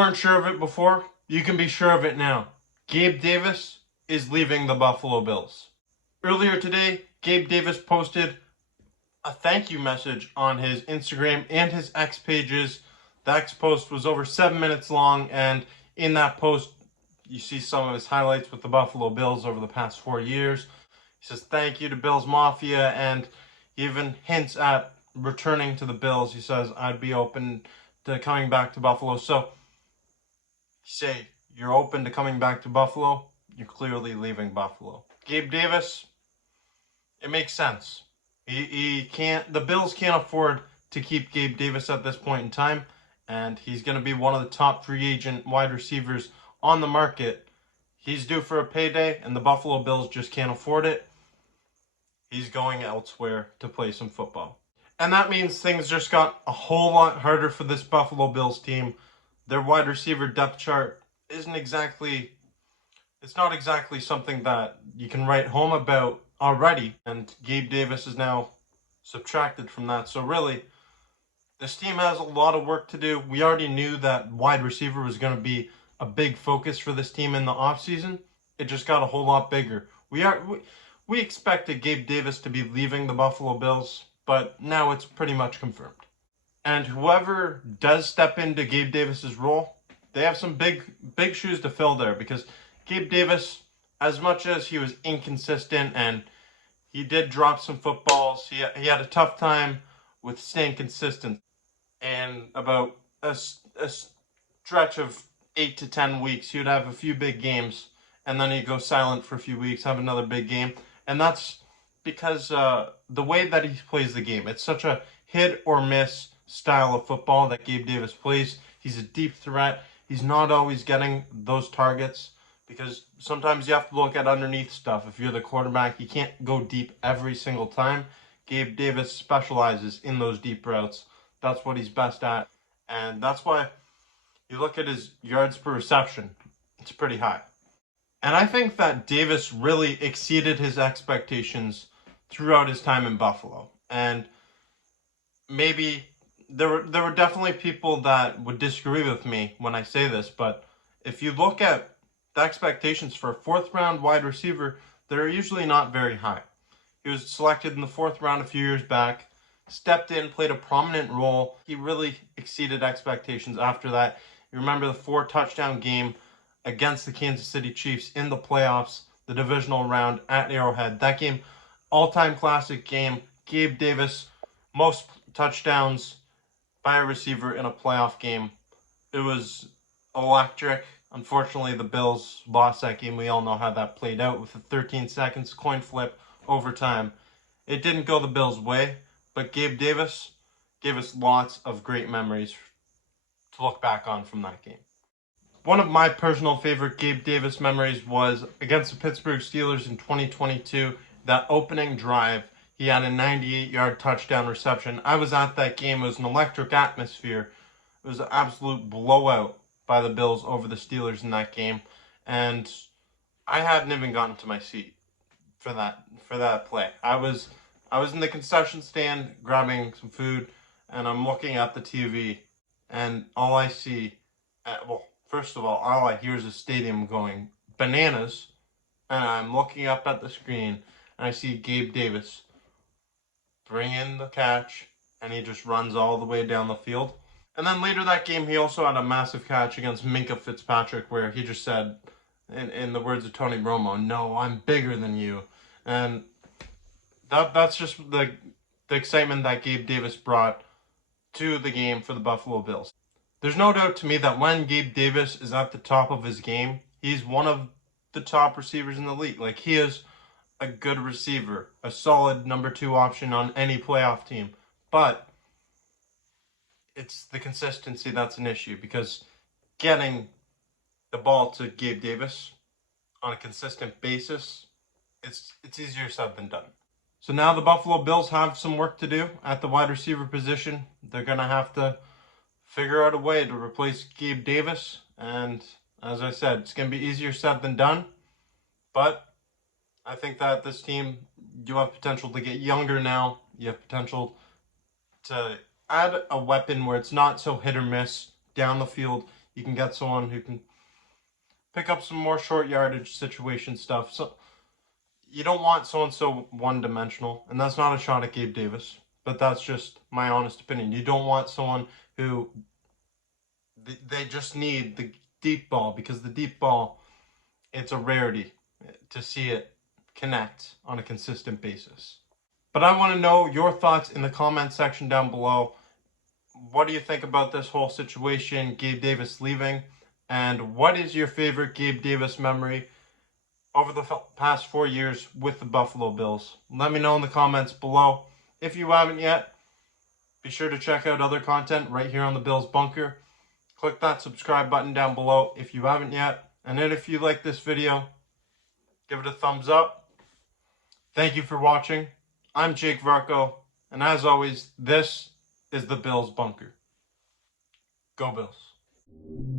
weren't sure of it before, you can be sure of it now. Gabe Davis is leaving the Buffalo Bills. Earlier today, Gabe Davis posted a thank you message on his Instagram and his X pages. The X post was over 7 minutes long, and in that post, you see some of his highlights with the Buffalo Bills over the past 4 years. He says thank you to Bills Mafia, and he even hints at returning to the Bills. He says, I'd be open to coming back to Buffalo. So, you say you're open to coming back to Buffalo, you're clearly leaving Buffalo. Gabe Davis, it makes sense. He can't. The Bills can't afford to keep Gabe Davis at this point in time, and he's going to be one of the top free agent wide receivers on the market. He's due for a payday, and the Buffalo Bills just can't afford it. He's going elsewhere to play some football. And that means things just got a whole lot harder for this Buffalo Bills team. Their wide receiver depth chart isn't exactly, it's not exactly something that you can write home about already. And Gabe Davis is now subtracted from that. So really, this team has a lot of work to do. We already knew that wide receiver was going to be a big focus for this team in the offseason. It just got a whole lot bigger. We expected Gabe Davis to be leaving the Buffalo Bills, but now it's pretty much confirmed. And whoever does step into Gabe Davis's role, they have some big shoes to fill there, because Gabe Davis, as much as he was inconsistent and he did drop some footballs, he had a tough time with staying consistent. And about a stretch of 8 to 10 weeks, he would have a few big games, and then he'd go silent for a few weeks, have another big game. And that's because the way that he plays the game, it's such a hit or miss style of football that Gabe Davis plays. He's a deep threat. He's not always getting those targets, because sometimes you have to look at underneath stuff. If you're the quarterback, you can't go deep every single time. Gabe Davis specializes in those deep routes. That's what he's best at. And that's why you look at his yards per reception, it's pretty high. And I think that Davis really exceeded his expectations throughout his time in Buffalo. And maybe there were definitely people that would disagree with me when I say this, but if you look at the expectations for a fourth-round wide receiver, they're usually not very high. He was selected in the 4th round a few years back, stepped in, played a prominent role. He really exceeded expectations after that. You remember the 4-touchdown game against the Kansas City Chiefs in the playoffs, the divisional round at Arrowhead. That game, all-time classic game. Gabe Davis, most touchdowns by a receiver in a playoff game. It was electric. Unfortunately, the Bills lost that game. We all know how that played out with a 13 seconds coin flip overtime. It didn't go the Bills' way, but Gabe Davis gave us lots of great memories to look back on from that game. One of my personal favorite Gabe Davis memories was against the Pittsburgh Steelers in 2022. That opening drive, he had a 98-yard touchdown reception. I was at that game. It was an electric atmosphere. It was an absolute blowout by the Bills over the Steelers in that game. And I hadn't even gotten to my seat for that play. I was in the concession stand grabbing some food, and I'm looking at the TV, and all I see, first of all I hear is a stadium going bananas, and I'm looking up at the screen, and I see Gabe Davis bring in the catch, and he just runs all the way down the field. And then later that game, he also had a massive catch against Minkah Fitzpatrick, where he just said, in the words of Tony Romo, "No, I'm bigger than you." And that's just the excitement that Gabe Davis brought to the game for the Buffalo Bills. There's no doubt to me that when Gabe Davis is at the top of his game, he's one of the top receivers in the league. Like, he is a good receiver, a solid number 2 option on any playoff team. But it's the consistency that's an issue, because getting the ball to Gabe Davis on a consistent basis, it's easier said than done. So now the Buffalo Bills have some work to do at the wide receiver position. They're going to have to figure out a way to replace Gabe Davis. And as I said, it's going to be easier said than done. But I think that this team, you have potential to get younger now. You have potential to add a weapon where it's not so hit or miss down the field. You can get someone who can pick up some more short yardage situation stuff. So you don't want someone so one-dimensional, and that's not a shot at Gabe Davis, but that's just my honest opinion. You don't want someone who they just need the deep ball, because the deep ball, it's a rarity to see it connect on a consistent basis. But I want to know your thoughts in the comment section down below. What do you think about this whole situation, Gabe Davis leaving? And what is your favorite Gabe Davis memory over the past 4 years with the Buffalo Bills? Let me know in the comments below. If you haven't yet, be sure to check out other content right here on the Bills Bunker. Click that subscribe button down below if you haven't yet. And then if you like this video, give it a thumbs up. Thank you for watching. I'm Jake Varco, and as always, this is the Bills Bunker. Go Bills.